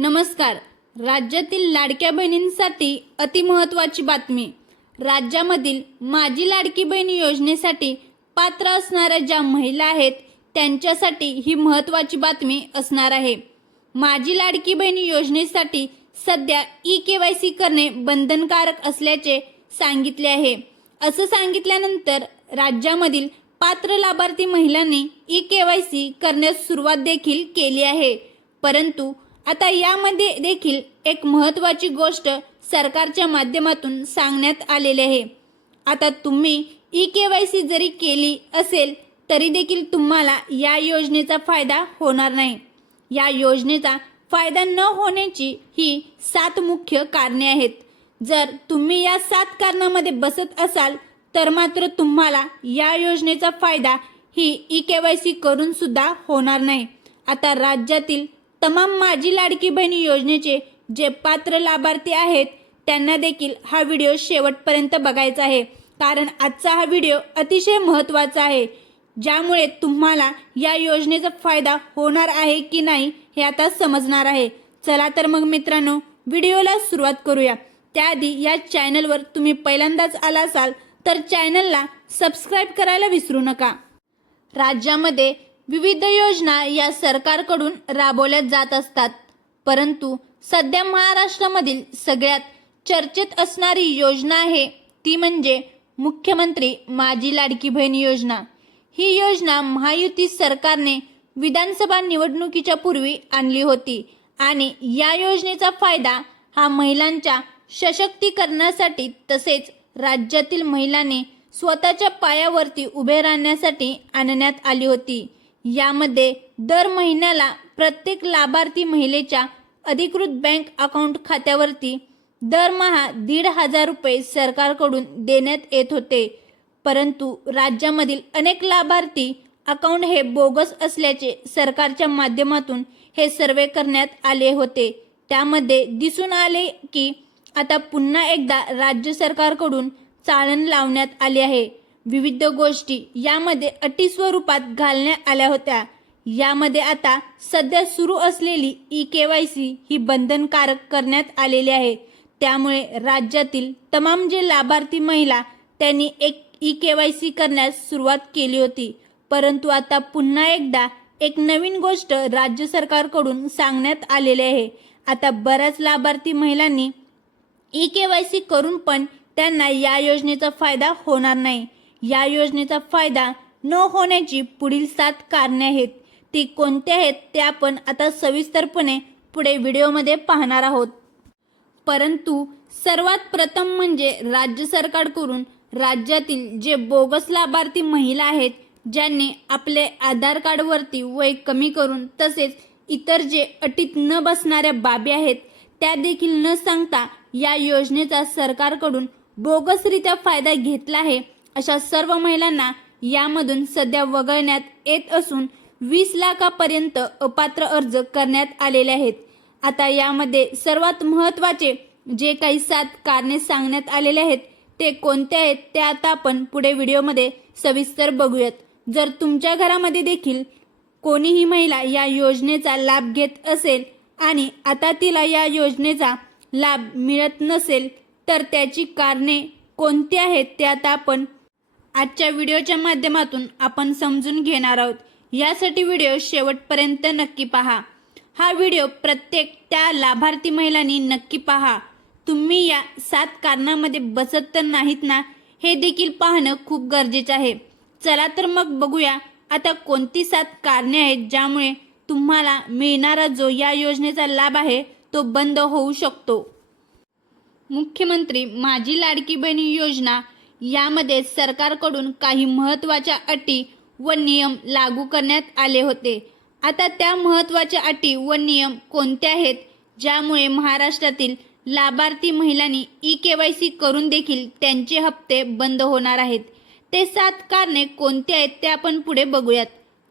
नमस्कार. राज्यातील लाडक्या बहिणींसाठी अतिमहत्वाची बातमी. राज्यामधील माझी लाडकी बहीण योजनेसाठी पात्र असणाऱ्या ज्या महिला आहेत त्यांच्यासाठी ही महत्त्वाची बातमी असणार आहे. माझी लाडकी बहीण योजनेसाठी सध्या ई के वाय सी करणे बंधनकारक असल्याचे सांगितले आहे. असं सांगितल्यानंतर राज्यामधील पात्र लाभार्थी महिलांनी ई के वाय सी करण्यास सुरुवात देखील केली आहे. परंतु आता यामध्ये देखील एक महत्त्वाची गोष्ट सरकारच्या माध्यमातून सांगण्यात आलेली आहे. आता तुम्ही ई के वाय सी जरी केली असेल तरी देखील तुम्हाला या योजनेचा फायदा होणार नाही. या योजनेचा फायदा न होण्याची ही सात मुख्य कारणे आहेत. जर तुम्ही या सात कारणामध्ये बसत असाल तर मात्र तुम्हाला या योजनेचा फायदा ही ई के वाय सी करूनसुद्धा होणार नाही. आता राज्यातील तमाम माझी लाडकी बहिणी योजनेचे जे पात्र लाभार्थी आहेत त्यांना देखील हा व्हिडिओ शेवटपर्यंत बघायचा आहे. कारण आजचा हा व्हिडिओ अतिशय महत्त्वाचा आहे. ज्यामुळे तुम्हाला या योजनेचा फायदा होणार आहे की नाही हे आता समजणार आहे. चला तर मग मित्रांनो व्हिडिओला सुरुवात करूया. त्याआधी या चॅनलवर तुम्ही पहिल्यांदाच आला असाल तर चॅनलला सबस्क्राईब करायला विसरू नका. राज्यामध्ये विविध योजना या सरकारकडून राबवल्या जात असतात. परंतु सध्या महाराष्ट्रामधील सगळ्यात चर्चेत असणारी योजना आहे ती म्हणजे मुख्यमंत्री माझी लाडकी बहीण योजना. ही योजना महायुती सरकारने विधानसभा निवडणुकीच्या पूर्वी आणली होती आणि या योजनेचा फायदा हा महिलांच्या सशक्तीकरणासाठी तसेच राज्यातील महिलांनी स्वतःच्या पायावरती उभे राहण्यासाठी आणण्यात आली होती. यामध्ये दर महिन्याला प्रत्येक लाभार्थी महिलेच्या अधिकृत बँक अकाउंट खात्यावरती दरमहा दीड हजार रुपये सरकारकडून देण्यात येत होते. परंतु राज्यामधील अनेक लाभार्थी अकाउंट हे बोगस असल्याचे सरकारच्या माध्यमातून हे सर्वे करण्यात आले होते. त्यामध्ये दिसून आले की आता पुन्हा एकदा राज्य सरकारकडून चालण लावण्यात आले आहे. विविध गोष्टी यामध्ये अटी स्वरूपात घालण्यात आल्या होत्या. यामध्ये आता सध्या सुरू असलेली ई के वाय सी ही बंधनकारक करण्यात आलेली आहे. त्यामुळे राज्यातील तमाम जे लाभार्थी महिला त्यांनी एक ई के वाय सी करण्यास सुरुवात केली होती. परंतु आता पुन्हा एकदा एक नवीन गोष्ट राज्य सरकारकडून सांगण्यात आलेली आहे. आता बऱ्याच लाभार्थी महिलांनी ई के वाय सी करून पण त्यांना या योजनेचा फायदा होणार नाही. या योजनेचा फायदा न होण्याची पुढील सात कारणे आहेत. ती कोणती आहेत ते आपण आता सविस्तरपणे पुढे व्हिडिओमध्ये पाहणार आहोत. परंतु सर्वात प्रथम म्हणजे राज्य सरकारकडून राज्यातील जे बोगस लाभार्थी महिला आहेत ज्यांनी आपले आधार कार्डवरती वय कमी करून तसेच इतर जे अटीत न बसणाऱ्या बाबी आहेत त्या देखील न सांगता या योजनेचा सरकारकडून बोगसरित्या फायदा घेतला आहे. अशा सर्व महिलांना यामधून सध्या वगळण्यात येत असून वीस लाखापर्यंत अपात्र अर्ज करण्यात आलेले आहेत. आता यामध्ये सर्वात महत्त्वाचे जे काही सात कारणे सांगण्यात आलेले आहेत ते कोणते आहेत ते आता आपण पुढे व्हिडिओमध्ये सविस्तर बघूयात. जर तुमच्या घरामध्ये देखील कोणीही महिला या योजनेचा लाभ घेत असेल आणि आता तिला या योजनेचा लाभ मिळत नसेल तर त्याची कारणे कोणती आहेत ते आता आपण आजच्या व्हिडिओच्या माध्यमातून आपण समजून घेणार आहोत. यासाठी व्हिडिओ शेवटपर्यंत नक्की पहा. हा व्हिडिओ प्रत्येक त्या लाभार्थी महिलांनी नक्की पहा. तुम्ही या सात कारणामध्ये बसत तर नाहीत ना? हे देखील पाहणं खूप गरजेचं आहे. चला तर मग बघूया आता कोणती सात कारणे आहेत ज्यामुळे तुम्हाला मिळणारा जो या योजनेचा लाभ आहे तो बंद होऊ शकतो. मुख्यमंत्री माझी लाडकी बहिणी योजना यामध्ये सरकारकडून काही महत्त्वाच्या अटी व नियम लागू करण्यात आले होते. आता त्या महत्त्वाच्या अटी व नियम कोणत्या आहेत? ज्यामुळे महाराष्ट्रातील लाभार्थी महिलांनी ई के वाय सी करून देखील त्यांचे हप्ते बंद होणार आहेत. ते सात कारणे कोणते आहेत ते आपण पुढे बघूयात.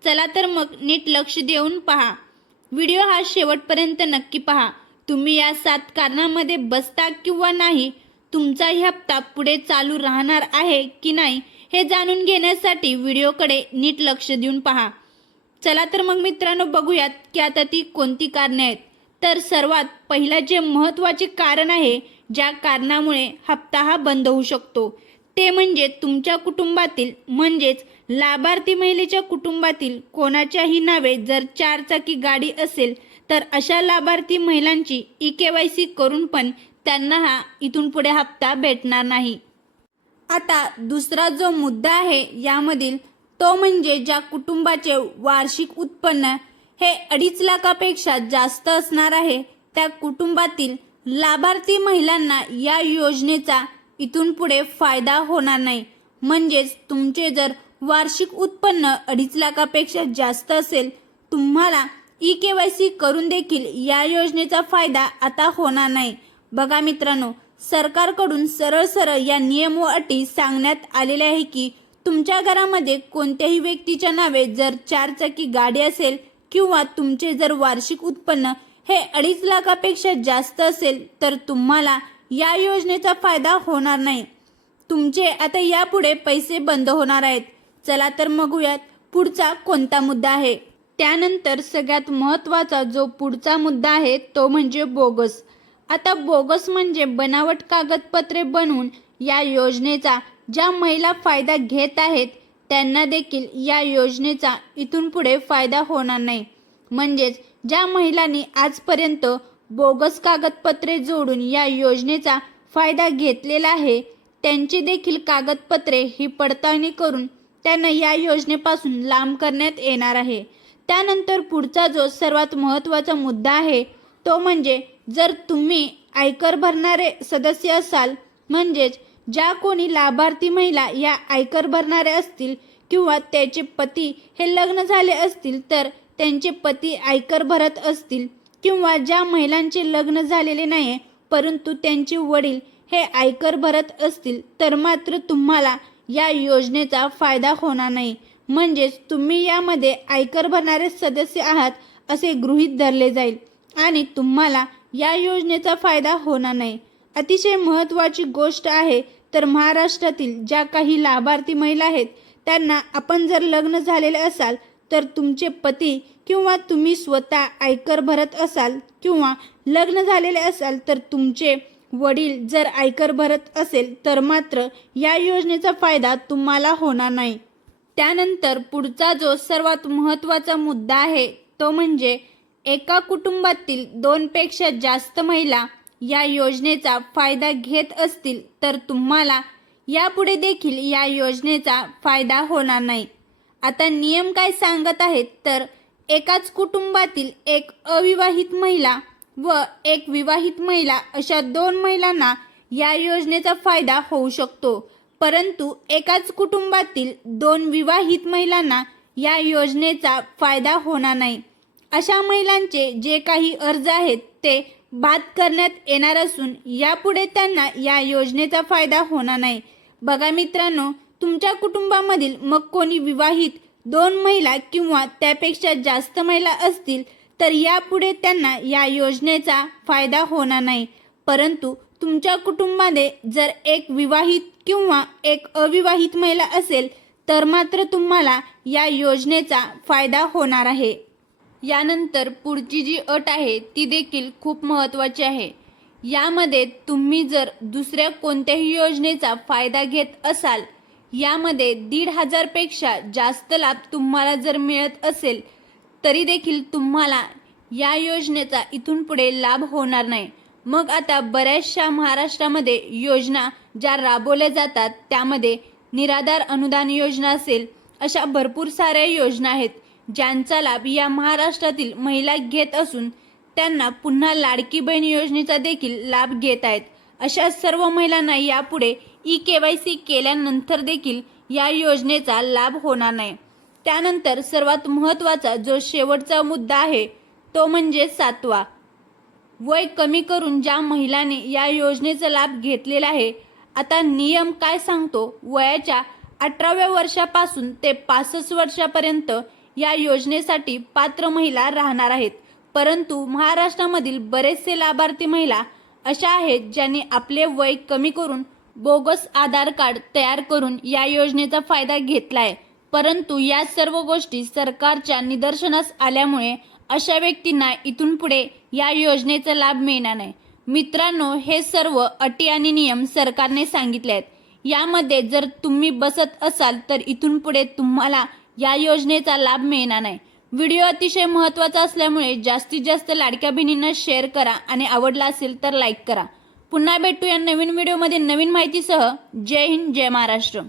चला तर मग नीट लक्ष देऊन पहा. व्हिडिओ हा शेवटपर्यंत नक्की पहा. तुम्ही या सात कारणामध्ये बसता किंवा नाही तुमचाही हप्ता पुढे चालू राहणार आहे की नाही हे जाणून घेण्यासाठी व्हिडिओकडे नीट लक्ष देऊन पहा. चला तर मग मित्रांनो बघूयात की आता ती कोणती कारणे आहेत. तर सर्वात पहिलं जे महत्त्वाचे कारण आहे ज्या कारणामुळे हप्ता हा बंद होऊ शकतो ते म्हणजे तुमच्या कुटुंबातील म्हणजेच लाभार्थी महिलेच्या कुटुंबातील कोणाच्याही नावे जर चारचाकी गाडी असेल तर अशा लाभार्थी महिलांची ई के वाय सी करून पण त्यांना हा इथून पुढे हप्ता भेटणार नाही. आता दुसरा जो मुद्दा आहे यामधील तो म्हणजे ज्या कुटुंबाचे वार्षिक उत्पन्न हे अडीच लाखापेक्षा जास्त असणार आहे त्या कुटुंबातील लाभार्थी महिलांना या योजनेचा इथून पुढे फायदा होणार नाही. म्हणजेच तुमचे जर वार्षिक उत्पन्न अडीच लाखापेक्षा जास्त असेल तुम्हाला ई के वाय सी करून देखील या योजनेचा फायदा आता होणार नाही. बघा मित्रांनो सरकारकडून सरळ सरळ या नियम व अटी सांगण्यात आलेल्या आहे की तुमच्या घरामध्ये कोणत्याही व्यक्तीच्या नावे जर चारचाकी गाडी असेल किंवा तुमचे जर वार्षिक उत्पन्न हे अडीच लाखापेक्षा जास्त असेल तर तुम्हाला या योजनेचा फायदा होणार नाही. तुमचे आता यापुढे पैसे बंद होणार आहेत. चला तर बघूयात पुढचा कोणता मुद्दा आहे? त्यानंतर सगळ्यात महत्त्वाचा जो पुढचा मुद्दा आहे तो म्हणजे बोगस. आता बोगस म्हणजे बनावट कागदपत्रे बनवून या योजनेचा ज्या महिला फायदा घेत आहेत त्यांना देखील या योजनेचा इथून पुढे फायदा होणार नाही. म्हणजेच ज्या महिलांनी आजपर्यंत बोगस कागदपत्रे जोडून या योजनेचा फायदा घेतलेला आहे त्यांची देखील कागदपत्रे ही पडताळणी करून त्यांना या योजनेपासून लांब करण्यात येणार आहे. त्यानंतर पुढचा जो सर्वात महत्त्वाचा मुद्दा आहे तो म्हणजे जर तुम्ही आयकर भरणारे सदस्य असाल म्हणजेच ज्या कोणी लाभार्थी महिला या आयकर भरणाऱ्या असतील किंवा त्याचे पती हे लग्न झाले असतील तर त्यांचे पती आयकर भरत असतील किंवा ज्या महिलांचे लग्न झालेले नाही परंतु त्यांचे वडील हे आयकर भरत असतील तर मात्र तुम्हाला या योजनेचा फायदा होणार नाही. म्हणजेच तुम्ही यामध्ये आयकर भरणारे सदस्य आहात असे गृहीत धरले जाईल. आणि तुम्हाला या योजनेचा फायदा होणार नाही. अतिशय महत्त्वाची गोष्ट आहे तर महाराष्ट्रातील ज्या काही लाभार्थी महिला आहेत त्यांना आपण जर लग्न झालेले असाल तर तुमचे पती किंवा तुम्ही स्वतः आयकर भरत असाल किंवा लग्न झालेले असाल तर तुमचे वडील जर आयकर भरत असेल तर मात्र या योजनेचा फायदा तुम्हाला होणार नाही. त्यानंतर पुढचा जो सर्वात महत्त्वाचा मुद्दा आहे तो म्हणजे एका कुटुंबातील दोनपेक्षा जास्त महिला या योजनेचा फायदा घेत असतील तर तुम्हाला यापुढे देखील या योजनेचा फायदा होणार नाही. आता नियम काय सांगत आहेत? तर एकाच कुटुंबातील एक अविवाहित महिला व एक विवाहित महिला अशा दोन महिलांना या योजनेचा फायदा होऊ शकतो. परंतु एकाच कुटुंबातील दोन विवाहित महिलांना या योजनेचा फायदा होणार नाही. अशा महिलांचे जे काही अर्ज आहेत ते बाद करण्यात येणार असून यापुढे त्यांना या योजनेचा फायदा होणार नाही. बघा मित्रांनो तुमच्या कुटुंबामधील मग कोणी विवाहित दोन महिला किंवा त्यापेक्षा जास्त महिला असतील तर यापुढे त्यांना या योजनेचा फायदा होणार नाही. परंतु तुमच्या कुटुंबामध्ये जर एक विवाहित किंवा एक अविवाहित महिला असेल तर मात्र तुम्हाला या योजनेचा फायदा होणार आहे. यानंतर पुढची जी अट आहे ती देखील खूप महत्त्वाची आहे. यामध्ये तुम्ही जर दुसऱ्या कोणत्याही योजनेचा फायदा घेत असाल यामध्ये दीड हजारपेक्षा जास्त लाभ तुम्हाला जर मिळत असेल तरी देखील तुम्हाला या योजनेचा इथून पुढे लाभ होणार नाही. मग आता बऱ्याचशा महाराष्ट्रामध्ये योजना ज्या राबवल्या जातात त्यामध्ये निराधार अनुदान योजना असेल अशा भरपूर साऱ्या योजना आहेत. ज्यांचा लाभ या महाराष्ट्रातील महिला घेत असून त्यांना पुन्हा लाडकी बहीण योजनेचा देखील लाभ घेत आहेत. अशा सर्व महिलांना यापुढे ई के वाय सी केल्यानंतर देखील या योजनेचा लाभ होणार नाही. त्यानंतर सर्वात महत्त्वाचा जो शेवटचा मुद्दा आहे तो म्हणजे सातवा. वय कमी करून ज्या महिलांनी या योजनेचा लाभ घेतलेला आहे आता नियम काय सांगतो? वयाच्या अठराव्या वर्षापासून ते पासष्ट वर्षापर्यंत या योजनेसाठी पात्र महिला राहणार आहेत. परंतु महाराष्ट्रामधील बरेचसे लाभार्थी महिला अशा आहेत ज्यांनी आपले वय कमी करून बोगस आधार कार्ड तयार करून या योजनेचा फायदा घेतलाय. परंतु या सर्व गोष्टी सरकारच्या निदर्शनास आल्यामुळे अशा व्यक्तींना इथून पुढे या योजनेचा लाभ मिळणार नाही. मित्रांनो हे सर्व अटी आणि नियम सरकारने सांगितले आहेत. यामध्ये जर तुम्ही बसत असाल तर इथून पुढे तुम्हाला या योजनेचा लाभ मिळणार नाही. व्हिडिओ अतिशय महत्त्वाचा असल्यामुळे जास्तीत जास्त लाडक्या बहिणींना शेअर करा आणि आवडला असेल तर लाईक करा. पुन्हा भेटू या नवीन व्हिडिओमध्ये नवीन माहितीसह. जय हिंद जय महाराष्ट्र.